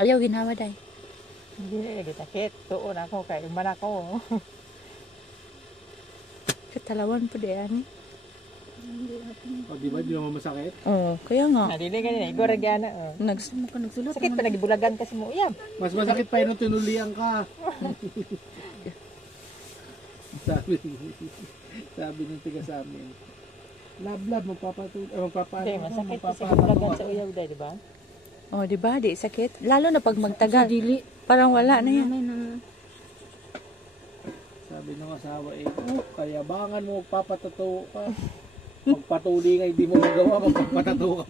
Ayaw ginawa day. Hindi, gitakit. Tuon ako kay man ako. Katalawan po diyan. O, di ba? Di naman masakit? Oo, kaya nga. Nadili ganyan, igor gyana. Nagsulot. Sakit pa nagibulagan kasi mo uyab. Mas masakit pa yun nung tinulian ka. sabi ng tiga sa amin. Lab, Hindi, masakit kasi gibulagan sa uyab day, di ba? Oh, di ba? Di sakit. Lalo na pag magtagal. Parang wala na yan. Sabi ng asawa kaya bangan mo magpapatato ka. Magpatuli nga, hindi mo magawa, magpapatato ka.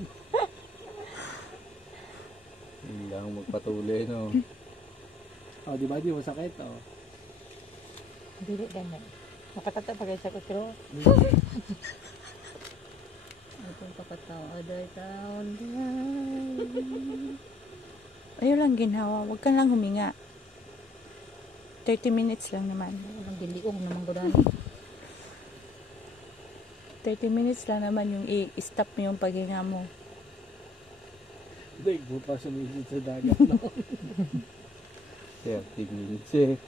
Hindi lang magpatuloy, no? O, di ba? Di masakit, o. Dili ganyan. Makatata pa kayo sa kutro. Itong pakataw, aday taon. Ayun lang ginawa. Huwag ka lang huminga. 30 minutes lang naman. Walang giliog naman ko dahil. 30 minutes lang naman yung i-stop mo yung paghinga mo. Hindi, mo pa sumisid sa dagat, no? 30 minutes eh.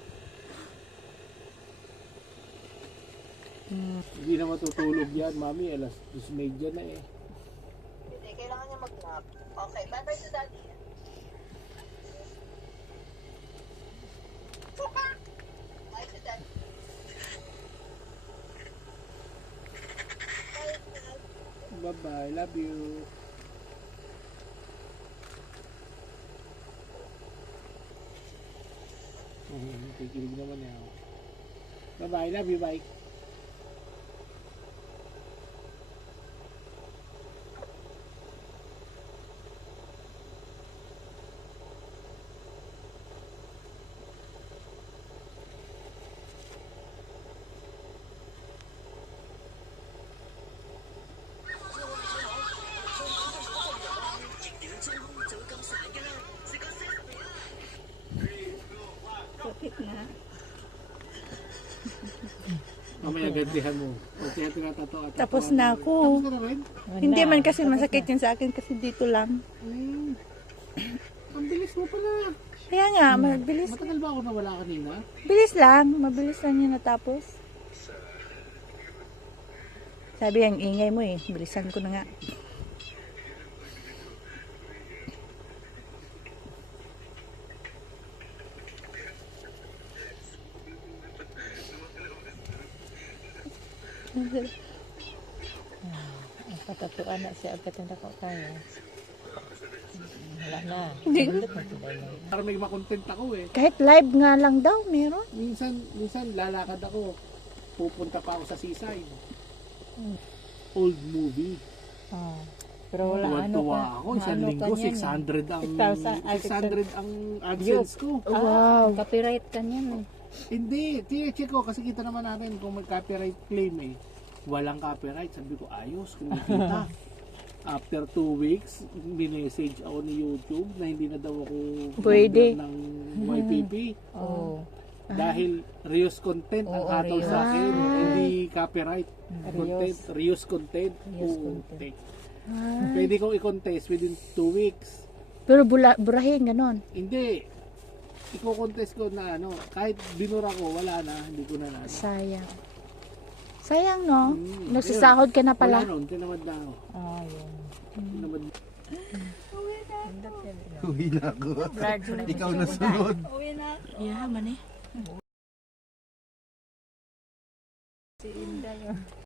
Hindi na matutulog yan, mami. Alas 2:30 na eh. Hindi, kailangan niya mag-nap. Okay, bye-bye to daddy. Bye to daddy. Bye-bye, love you. Kikilig naman niya. Bye-bye, love you, bye. Sakit na. Mamaya gantihan mo. Pag kaya tinatato at Tapos na ako. Tapos ka na rin? Hindi man kasi masakit yun sa akin kasi dito lang. Ang bilis mo pala. Kaya nga, mabilis. Matagal ba ako nawala kanina? Bilis lang. Mabilis lang yun natapos. Sabi ang ingay mo eh. Bilisan ko na nga. Patatuan na siya agad ang dako tayo. Wala na. Para may makontent ako eh. Kahit live nga lang daw, meron. Minsan lalakad ako. Pupunta pa ako sa seaside. Old movie. Oh. Pero wala ano Tuwa ka. ako. Isang linggo, 600 ang 600 ang AdSense ko. Wow. Copyright ka niyan eh. Hindi, check ko kasi kita naman natin kung may copyright claim eh. Walang copyright. Sabi ko, ayos, kumikita. After 2 weeks, minessage ako ni YouTube na hindi na daw ako Pwede. ng YPP. Oh. Dahil reuse content ang Oo, hatol sa akin. reuse. Hindi copyright content. Reuse content. Reuse Oo, content. Ah. pwede kong i-contest within 2 weeks. Pero burahin, ganon. Hindi. Iko-contest ko na ano, kahit binura ko, wala na, hindi ko na nalo. Sayang. Sayang, no? Hmm. Nasasahod ka na Wala pala. nun, tinamad na ako. Ah, yun. Tinamad. Uwi na ako. Ikaw na sunod. Yeah, man eh. Si Inday yun.